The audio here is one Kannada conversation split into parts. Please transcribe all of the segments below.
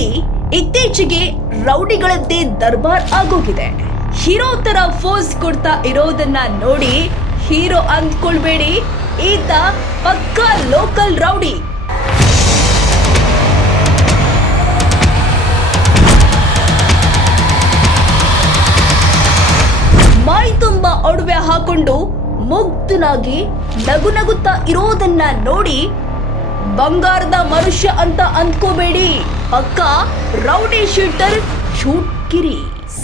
ಊರಲ್ಲಿ ಇತ್ತೀಚೆಗೆ ರೌಡಿಗಳದ್ದೇ ದರ್ಬಾರ್ ಆಗೋಗಿದೆ. ಹೀರೋ ತರ ಫೋಸ್ ಕೊಡ್ತಾ ಇರೋದನ್ನ ನೋಡಿ ಹೀರೋ ಅಂದ್ಕೊಳ್ಬೇಡಿ. ಈತ ಪಕ್ಕಾ ಲೋಕಲ್ ರೌಡಿ. ಮೈ ತುಂಬಾ ಒಡವೆ ಹಾಕೊಂಡು ಮುಗ್ಧನಾಗಿ ನಗು ನಗುತ್ತಾ ಇರೋದನ್ನ ನೋಡಿ ಬಂಗಾರದ ಮನುಷ್ಯ ಅಂತ ಅಂದ್ಕೋಬೇಡಿ. ಪಕ್ಕ ರೌಡಿ ಶೂಟರ್ ಶೂಟ್ಗಿರಿ.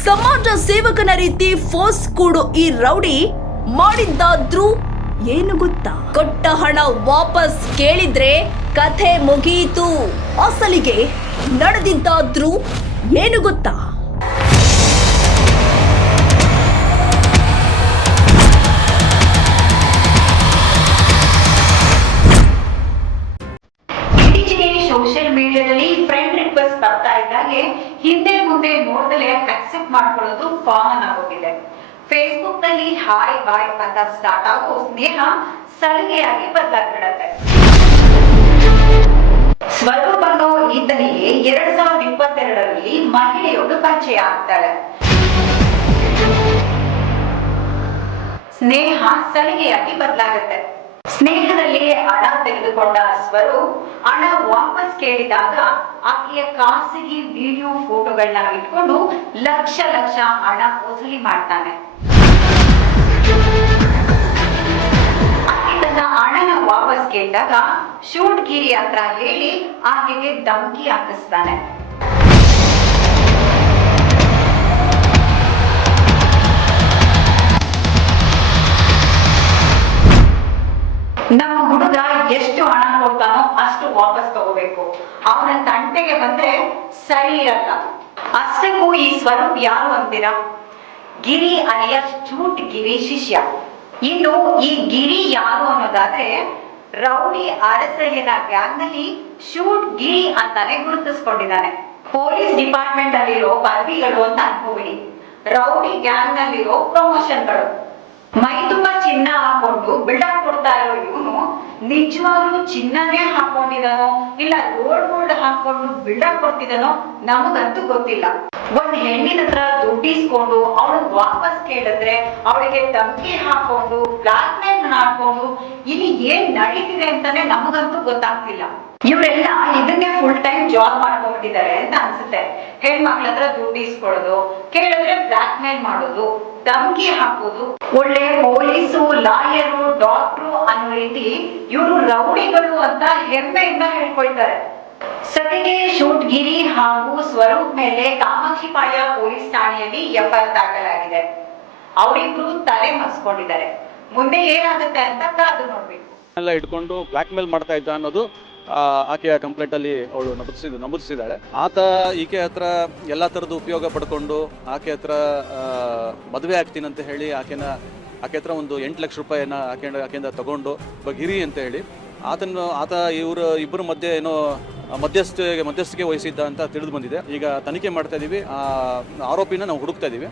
ಸಮಾಜ ಸೇವಕನ ರೀತಿ ಫೋರ್ಸ್ ಕೊಡು ಈ ರೌಡಿ ಮಾಡಿದ್ದಾದ್ರೂ ಏನು ಗೊತ್ತಾ? ಕೊಟ್ಟ ಹಣ ವಾಪಸ್ ಕೇಳಿದ್ರೆ ಕಥೆ ಮುಗಿಯಿತು ಅಸಲಿಗೆ ನಡೆದಿದ್ದಾದ್ರೂ ಏನು ಗೊತ್ತಾ? ಇದ್ದಾಗೆ ಹಿಂದೆ ಮುಂದೆ ನೋಡ್ದಲೇ ಅಕ್ಸೆಪ್ಟ್ ಮಾಡ್ಕೊಳ್ಳೋದು ಕಾಮನ್ ಆಗೋಗಿದೆ. ಫೇಸ್ಬುಕ್ನಲ್ಲಿ ಹಾಯ್ ಬಾಯ್ ಅಂತ ಸ್ಟಾರ್ಟ್ ಆಗೋ ಸ್ನೇಹ ಸಲಿಗೆಯಾಗಿ ಬದಲಾಗ್ಬಿಡತ್ತೆ. ಸ್ವರೂಪ ಈತನಿಗೆ ಎರಡ್ ಸಾವಿರದ ಇಪ್ಪತ್ತೆರಡರಲ್ಲಿ ಮಹಿಳೆಯೊಂದು ಪರಿಚಯ ಆಗ್ತಾಳೆ. ಸ್ನೇಹ ಸಲಿಗೆಯಾಗಿ ಬದಲಾಗುತ್ತೆ. ಸ್ನೇಹದಲ್ಲಿ ಹಣ ತೆಗೆದುಕೊಂಡ ಸ್ವರೂಪ್ ಹಣ ವಾಪಸ್ ಕೇಳಿದಾಗ ಆಕೆಯ ಖಾಸಗಿ ವಿಡಿಯೋ ಫೋಟೋಗಳನ್ನ ಇಟ್ಕೊಂಡು ಲಕ್ಷ ಲಕ್ಷ ಹಣ ವಸೂಲಿ ಮಾಡ್ತಾನೆ. ತನ್ನ ಹಣನ ವಾಪಸ್ ಕೇಳಿದಾಗ ಶೂಟ್ ಗಿರಿ ಹತ್ರ ಹೇಳಿ ಆಕೆಗೆ ಧಮಕಿ ಹಾಕಿಸ್ತಾನೆ. ಅಷ್ಟು ವಾಪಸ್ ತಗೋಬೇಕು. ಅವನ ತಂಟೆಗೆ ಬಂದ್ರೆ ಸರಿ ಇರಲ್ಲ. ಅಷ್ಟಕ್ಕೂ ಈ ಸ್ವರೂಪ್ ಯಾರು ಅಂತೀರಾ? ಗಿರಿ ಅಲಿಯ ಚೂಟ್ ಗಿರಿ ಶಿಷ್ಯ. ಇನ್ನು ಈ ಗಿರಿ ಯಾರು ಅನ್ನೋದಾದ್ರೆ ರೌಡಿ ಅರಸಯ್ಯನ ಗ್ಯಾಂಗ್ನಲ್ಲಿ ಶೂಟ್ ಗಿರಿ ಅಂತಾನೆ ಗುರುತಿಸ್ಕೊಂಡಿದ್ದಾನೆ. ಪೊಲೀಸ್ ಡಿಪಾರ್ಟ್ಮೆಂಟ್ ಅಲ್ಲಿರೋ ಪದವಿಗಳು ಅಂತ ಅನ್ಕೋಬಿಡಿ. ರೌಡಿ ಗ್ಯಾಂಗ್ ನಲ್ಲಿರೋ ಪ್ರಮೋಷನ್ಗಳು. ಮೈ ತುಂಬಾ ಚಿನ್ನ ಹಾಕೊಂಡು, ಬಿಲ್ಡಪ್ ಕೊಡ್ತಾ ಇರೋ ಇವನು, ನಿಜವಾಗ್ಲೂ ಚಿನ್ನನೇ ಹಾಕೊಂಡಿದಾನೋ, ಇಲ್ಲ ರೋಡ್ ಗೋಲ್ಡ್ ಹಾಕೊಂಡು ಬಿಲ್ಡಪ್ ಕೊಡ್ತಿದಾನೋ, ನಮಗಂತೂ ಗೊತ್ತಿಲ್ಲ. ಒಂದ್ ಹೆಣ್ಣಿನ ಹತ್ರ ದುಡ್ಡಿಸ್ಕೊಂಡು ಅವಳು ವಾಪಸ್ ಕೇಳಿದ್ರೆ ಅವಳಿಗೆ ತಂಕಿ ಹಾಕೊಂಡು ಬ್ಲಾಕ್ ಮೇಲ್ ಹಾಕೊಂಡು, ಇಲ್ಲಿ ಏನ್ ನಡೀತಿದೆ ಅಂತಾನೆ ನಮಗಂತೂ ಗೊತ್ತಾಗ್ತಿಲ್ಲ. ಇವರೆಲ್ಲ ಇದನ್ನೇ ಫುಲ್ ಟೈಮ್ ಜಾಬ್ ಮಾಡ್ಕೊಂಡಿದ್ದಾರೆ ಅಂತ ಅನ್ಸುತ್ತೆ. ಹೆಣ್ಮಕ್ಳ ಹತ್ರ ದುಡ್ಡು ಇಸ್ಕೊಳ್ಳೋದು, ಕೇಳಿದ್ರೆ ಬ್ಲಾಕ್ ಮೇಲ್ ಮಾಡೋದು, ಧಮಕಿ ಹಾಕೋದು. ಒಳ್ಳೆ ಪೊಲೀಸು, ಲಾಯರು, ಡಾಕ್ಟ್ರು ಅನ್ನೋ ರೀತಿ ಇವರು ರೌಡಿಗಳು ಅಂತ ಹೆಮ್ಮೆಯಿಂದ ಹೇಳ್ಕೊಳ್ತಾರೆ. ಸತಿಗೆ ಶೂಟ್ ಗಿರಿ ಹಾಗೂ ಸ್ವರೂಪ್ ಮೇಲೆ ಕಾಮಾಕ್ಷಿಪಾಳ್ಯ ಪೊಲೀಸ್ ಠಾಣೆಯಲ್ಲಿ ಎಫ್ಐಆರ್ ದಾಖಲಾಗಿದೆ. ಅವರಿಬ್ರು ತಲೆ ಮಸ್ಕೊಂಡಿದ್ದಾರೆ ಮುಂದೆ ಏನಾಗುತ್ತೆ ಅಂತ ಕಾದು ನೋಡ್ಬೇಕು. ಎಲ್ಲ ಇಟ್ಕೊಂಡು ಬ್ಲಾಕ್ ಮೇಲ್ ಮಾಡ್ತಾ ಇದ್ದ ಅನ್ನೋದು ಆಕೆಯ ಕಂಪ್ಲೇಂಟಲ್ಲಿ ಅವಳು ನಮೂದಿಸಿದ, ನಮೂದಿಸಿದ್ದಾಳೆ. ಆತ ಈಕೆ ಹತ್ರ ಎಲ್ಲ ಥರದ್ದು ಉಪಯೋಗ ಪಡ್ಕೊಂಡು ಆಕೆ ಹತ್ರ ಮದುವೆ ಆಗ್ತೀನಿ ಅಂತ ಹೇಳಿ ಆಕೆನ, ಆಕೆ ಹತ್ರ ಒಂದು ಎಂಟು ಲಕ್ಷ ರೂಪಾಯಿನ ಆಕೆ, ಆಕೆಯಿಂದ ತಗೊಂಡು ಬಗಿರಿ ಗಿರಿ ಅಂತ ಹೇಳಿ ಆತನ ಆತ ಇವರು ಇಬ್ಬರ ಮಧ್ಯೆ ಏನೋ ಮಧ್ಯಸ್ಥೆ ಮಧ್ಯಸ್ಥಿಕೆ ವಹಿಸಿದ್ದ ಅಂತ ತಿಳಿದು ಬಂದಿದೆ. ಈಗ ತನಿಖೆ ಮಾಡ್ತಾ ಇದ್ದೀವಿ ಆ, ಆರೋಪಿನ ನಾವು ಹುಡುಕ್ತಾ ಇದ್ದೀವಿ